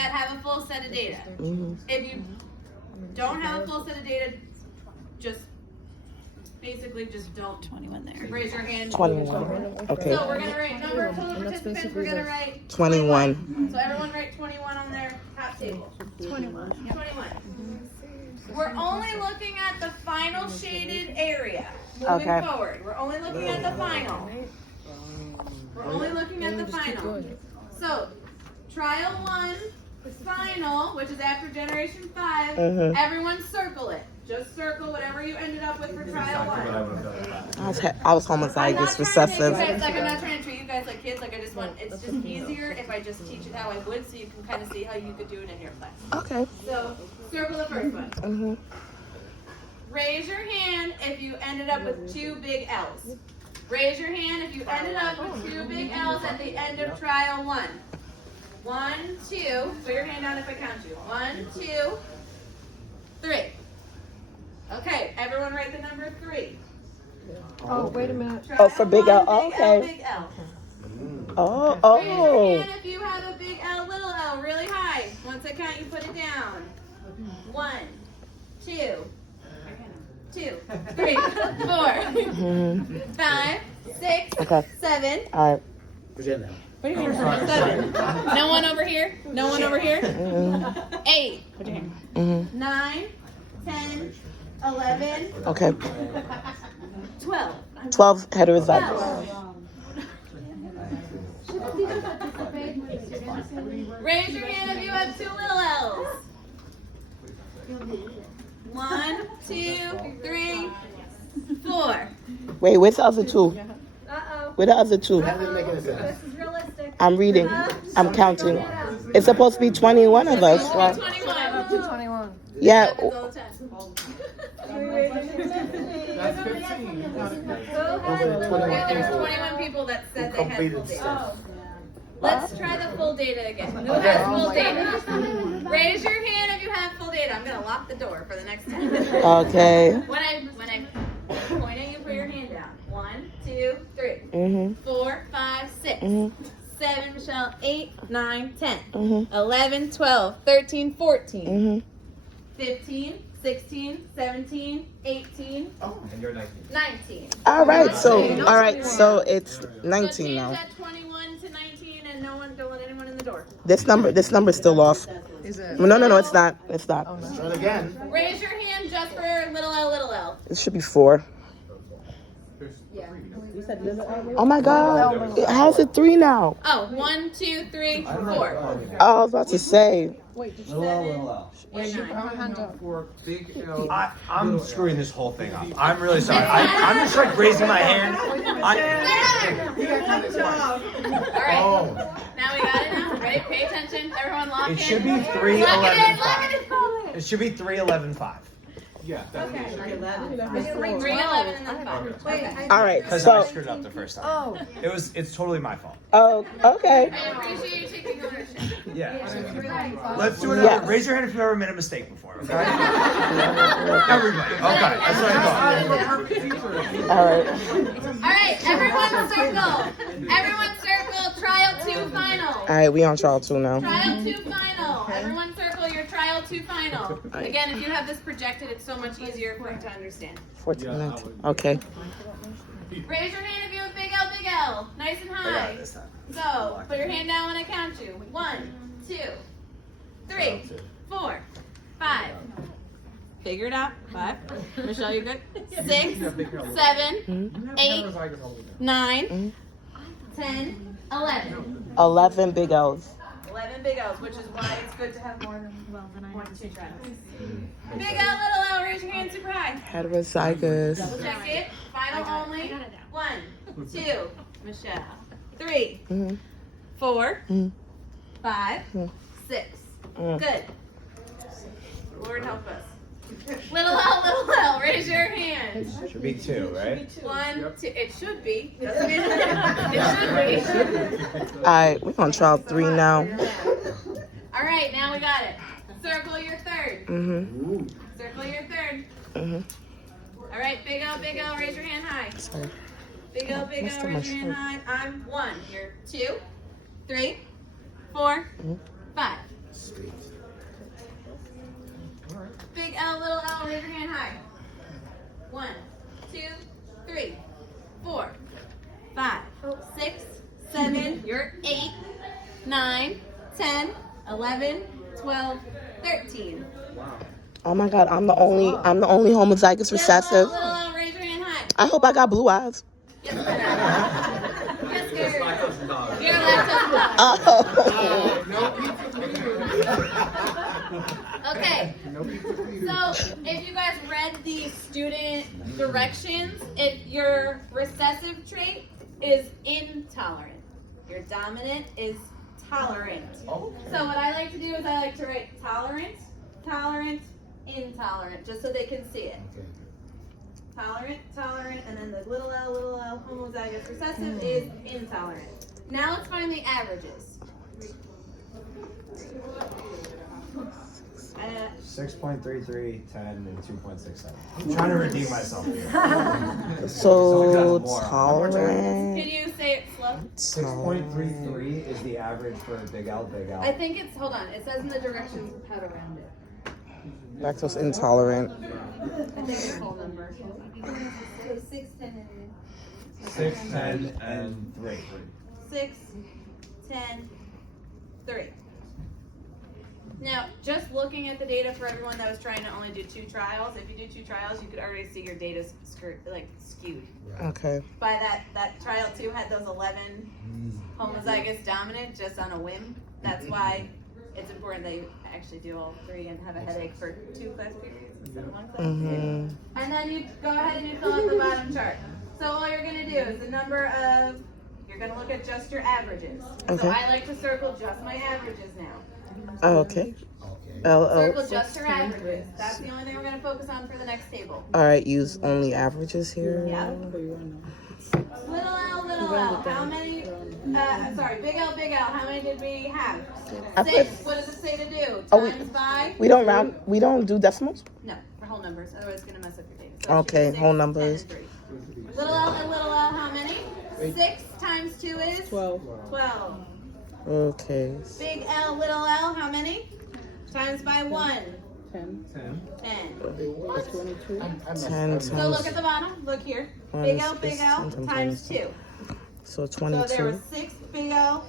that have a full set of data. If you don't have a full set of data, just basically just don't 21 there. raise your hand. 21. Okay. So we're gonna write number of total participants. We're gonna write 21. So everyone write 21 on their top table. 21. 21. We're only looking at the final shaded area. Moving Okay. forward, we're only looking at the final. We're only looking at the final. So, trial 1, final, which is after generation 5. Everyone circle it. Just circle whatever you ended up with for trial 1. I was homozygous recessive. I'm not trying to treat you guys like kids. Like it's just easier if I just teach it how I would, so you can kind of see how you could do it in your class. Okay. So, circle the first one. Raise your hand if you ended up with 2 big L's. Raise your hand if you ended up with 2 big L's at the end of trial 1. 1, 2. Put your hand down if I count you. 1, 2, 3. Okay, everyone write the number 3. Oh, wait a minute. Oh, for big L. Oh, okay. Big L. Oh, Raise your oh. hand if you have a big L, little L, really high. Once I count, you put it down. 1, 2, 2, 3, 4, 5, 6, Okay. 7. All right. 7. No one over here? No one over here? 8, 9, 10, 11, Okay. 12. 12 heterozygous. Raise your hand if you have 2 little L's. 1, 2, 3, 4. Wait, where's the other 2? Uh-oh. Where the other 2? This is realistic. I'm reading. I'm counting. It's supposed to be 21 of us, right? 21. 21. Yeah. Happens all the time. That's 15. There's 21 people that said they had full data. Let's try the full data again. Who has full data? Raise your hand if you have full data. I'm gonna lock the door for the next 10 minutes. Okay. When I point at you, put your hand down. 1, 2, 3, 4, 5, 6, 7, Michelle, 8, 9, 10, 11, 12, 13, 14, 15, 16, 17, 18, And you're 19. 19. All right. So it's So 19 change now. that 21 to 19 and don't let anyone in the door. This number's still off. Is it? No, it's not. It's not. Try it again. Raise your hand just for little L, little L. It should be 4. Oh my God. How's it 3 now? Oh, 1, 2, 3, 4. Oh, I was about to say. Wait, did you You're 9. I'm screwing this whole thing up. I'm really sorry. I'm just like raising my hand. All right. Now we got it now. Ready? Pay attention. Everyone lock in. It should be 3, Lock 11, it in. 5. Lock it in. It should be 3, 11, 5. Yeah, that's Okay. 3, 11, 11. and then 5. All right. Because I So. screwed up the first time. Oh. It's totally my fault. Oh, okay. I appreciate you taking ownership. Yeah. Let's do it again. Yes. Raise your hand if you've ever made a mistake before, okay? Everybody. Okay, that's what I thought. All right. All right, everyone circle. Everyone circle. Trial 2 final. All right. We on trial 2 now. Trial 2 final. Everyone circle your trial 2 final. Again, if you have this projected, it's so much easier for you to understand. 14, 19. Okay. Raise your hand if you have big L, big L. Nice and high. So, put your hand down when I count you. 1, 2, 3, 4, 5. Figure it out. 5. Michelle, you good? 6, 7, 8, 9, 10, 11. 11 big L's. 11 big L's, which is why it's good to have more than 2 trials. Big L, little L, raise your hand super high. Heterozygous. Double check it. Final only. 1, 2, Michelle. 3, 4, 5, 6. Good. Lord help us. Little L, raise your hand. Should be 2, right? 1, 2. It should be. Doesn't mean it should be. All right. We're on trial 3 now. All right, now we got it. Circle your third. Circle your third. All right, big L, raise your hand high. Sorry. Big L, raise Missed your my hand shirt. high. I'm 1. You're 2, 3, 4, 5. 1, 2, 3, 4, 5, 6, 7, you're 8, 9, 10, 11, 12, 13. Oh my God, I'm the only homozygous recessive. Little, raise your hand high. I hope I got blue eyes. Yes, sir. Yes, sir. Lactose intolerant. You're lactose intolerant. Oh. No pizza for you. Okay. No pizza for you. So, if you guys read the student directions, your recessive trait is intolerant. Your dominant is tolerant. Oh. So what I like to do is I like to write tolerant, tolerant, intolerant, just so they can see it. Tolerant, tolerant, and then the little l, homozygous recessive is intolerant. Now let's find the averages. 6.33, 10, and 2.67. I'm trying to redeem myself here. So Can tolerant. you say it slow? 6.33 is the average for Big L, Big L. I think it's, hold on, it says in the directions how to round it. Lactose intolerant. I think it's whole number. So 6, 10, 6, 10, and 3. 6, 10, 3. Now, just looking at the data for everyone that was trying to only do 2 trials, if you do 2 trials, you could already see your data's skewed. Okay. By that trial 2 had those 11 homozygous dominant just on a whim. That's why it's important that you actually do all 3 and have a headache for 2 class periods instead of 1 class period. And then you go ahead and you fill out the bottom chart. So all you're going to do is the number of, you're going to look at just your averages. Okay. So I like to circle just my averages now. Okay. Circle just your averages. That's the only thing we're going to focus on for the next table. All right, use only averages here. Yeah. Little L, how many, big L, how many did we have? I 6, put- what does it say to do? Oh, we- Times by? We don't do decimals? No, for whole numbers, otherwise it's going to mess up your data. So Okay, it's 6, whole 10, numbers. and 3. Little L, how many? 6 times 2 is? 12. Okay. Big L, little l, how many? Times by 1. 10. 10. 10 So times. look at the bottom, look here. One Big is L, 10 times 2. So So there 22. were 6 big L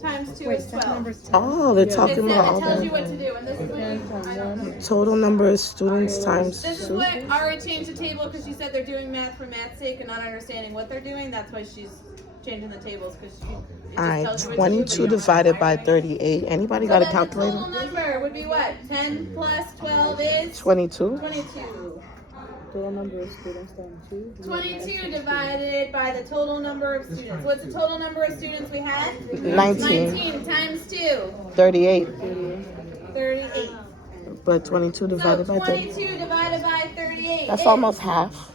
times 2 is 12. Oh, they're It talking about all tells you the what to do, and this is what I don't know. total number of students times This is 2. what Ari changed the table because she said they're doing math for math's sake and not understanding what they're doing. That's why she's changing the tables because it just All right, tells you what to do, 22 but you don't divided by know. 38. Anybody So got a then the calculator? total number would be what? 10 plus 12 is 22. 22. Total number of students times 2. 22 divided by the total number of students. What's the total number of students we had? 19. 19 times 2. 38. 38. But 22 So divided by 30. 22 divided by 38 That's is almost half.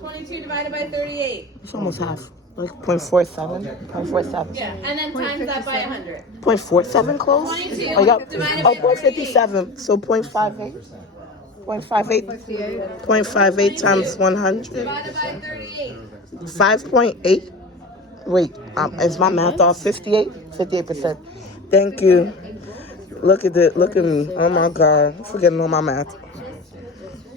22 divided by 38. It's almost half. Like 0.47. 0.47. Yeah, and then times that by 100. 0.47 close? 22 Oh, yeah. divided Oh, by 0.57. So 0.58. 0.58. 0.58 times 100. Divided by 38. 5.8. Wait, is my math off? 58? 58%. Thank you. Look at it. Look at me. Oh my God. I'm forgetting all my math.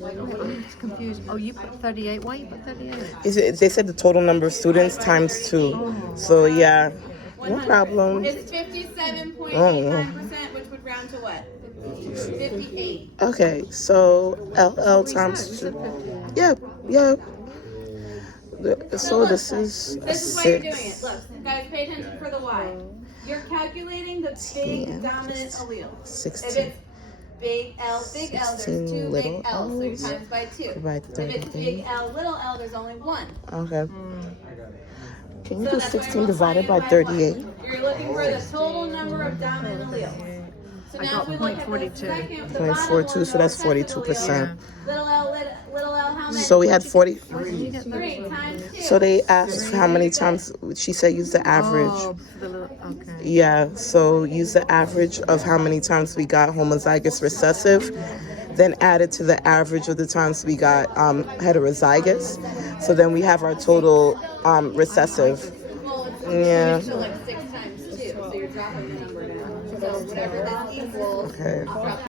I'm just confused. Oh, you put 38. Why you put 38? They said the total number of students times 2. So yeah, no problem. It's 57.89%, which would round to what? 58. Okay, so LL times 2. Yeah. So this is a This is why you're doing it. 6. Look, guys, pay attention for the Y. You're calculating the big dominant allele. If 16. it's big L, there's 16 2 little big L's, so you L's times by 2. divided If it's 38. big L, little l, there's only 1. Okay. Can you So do that's why 16 you're divided by multiplying 38? it by 1. You're looking for the total number of dominant alleles. So I now got if we look at the 0.42. second, the 0.42, so that's 42%. Little l, how many? So we had 40. 3 times 2. So they asked how many times, she said use the average. Oh, for the little, okay. Yeah, so use the average of how many times we got homozygous recessive, then add it to the average of the times we got heterozygous. So then we have our total recessive. Well, it's Yeah. so like 6 times 2, so you're dropping the number down. So whatever this equals, Okay. drop